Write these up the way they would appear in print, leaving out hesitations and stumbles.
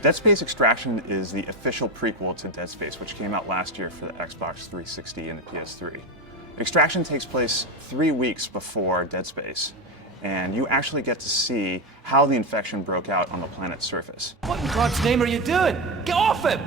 Dead Space Extraction is the official prequel to Dead Space, which came out last year for the Xbox 360 and the PS3. Extraction takes place 3 weeks before Dead Space, and you actually get to see how the infection broke out on the planet's surface. What in God's name are you doing? Get off him!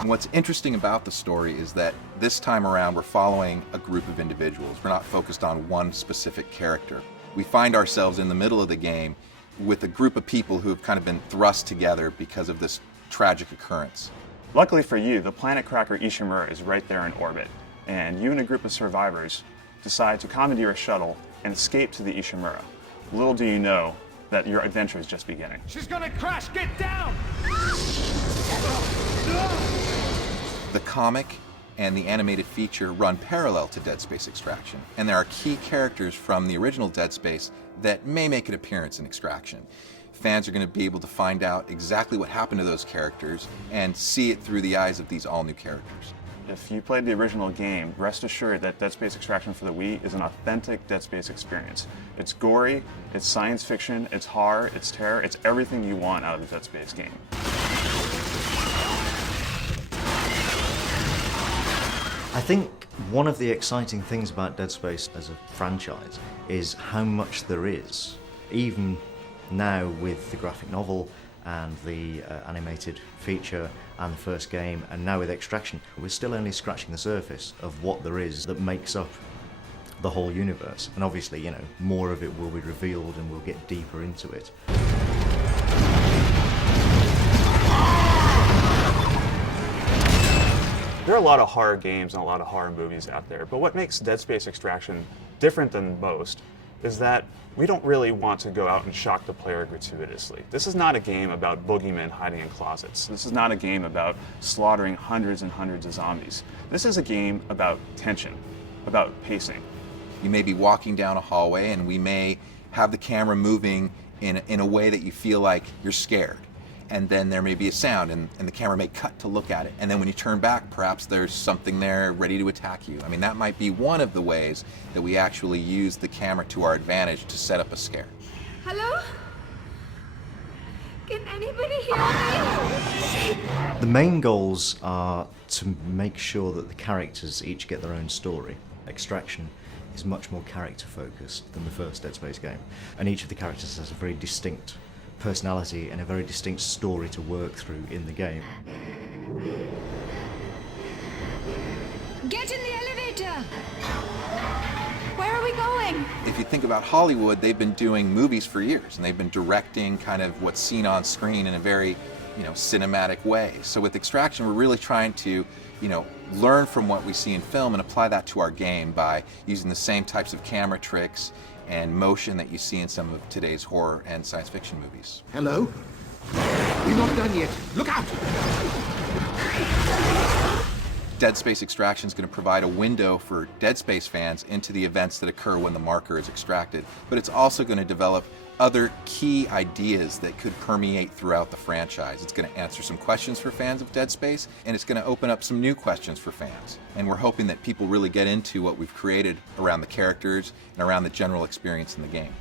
And what's interesting about the story is that this time around we're following a group of individuals. We're not focused on one specific character. We find ourselves in the middle of the game with a group of people who have kind of been thrust together because of this tragic occurrence. Luckily for you, the planet cracker Ishimura is right there in orbit, and you and a group of survivors decide to commandeer a shuttle and escape to the Ishimura. Little do you know that your adventure is just beginning. She's gonna crash! Get down! The comic and the animated feature run parallel to Dead Space Extraction, and there are key characters from the original Dead Space that may make an appearance in Extraction. Fans are going to be able to find out exactly what happened to those characters and see it through the eyes of these all-new characters. If you played the original game, rest assured that Dead Space Extraction for the Wii is an authentic Dead Space experience. It's gory, it's science fiction, it's horror, it's terror, it's everything you want out of a Dead Space game. I think one of the exciting things about Dead Space as a franchise is how much there is. Even now with the graphic novel and the animated feature and the first game, and now with Extraction, we're still only scratching the surface of what there is that makes up the whole universe. And obviously, you know, more of it will be revealed and we'll get deeper into it. There are a lot of horror games and a lot of horror movies out there, but what makes Dead Space Extraction different than most is that we don't really want to go out and shock the player gratuitously. This is not a game about boogeymen hiding in closets. This is not a game about slaughtering hundreds and hundreds of zombies. This is a game about tension, about pacing. You may be walking down a hallway and we may have the camera moving in a way that you feel like you're scared. And then there may be a sound and the camera may cut to look at it. And then when you turn back, perhaps there's something there ready to attack you. I mean, that might be one of the ways that we actually use the camera to our advantage to set up a scare. Hello? Can anybody hear me? The main goals are to make sure that the characters each get their own story. Extraction is much more character focused than the first Dead Space game. And each of the characters has a very distinct personality and a very distinct story to work through in the game. Get in the elevator! Where are we going? If you think about Hollywood, they've been doing movies for years and they've been directing kind of what's seen on screen in a very, cinematic way. So with Extraction, we're really trying to, learn from what we see in film and apply that to our game by using the same types of camera tricks and motion that you see in some of today's horror and science fiction movies. Hello? We're not done yet. Look out! Dead Space Extraction is going to provide a window for Dead Space fans into the events that occur when the marker is extracted, but it's also going to develop other key ideas that could permeate throughout the franchise. It's going to answer some questions for fans of Dead Space, and it's going to open up some new questions for fans. And we're hoping that people really get into what we've created around the characters and around the general experience in the game.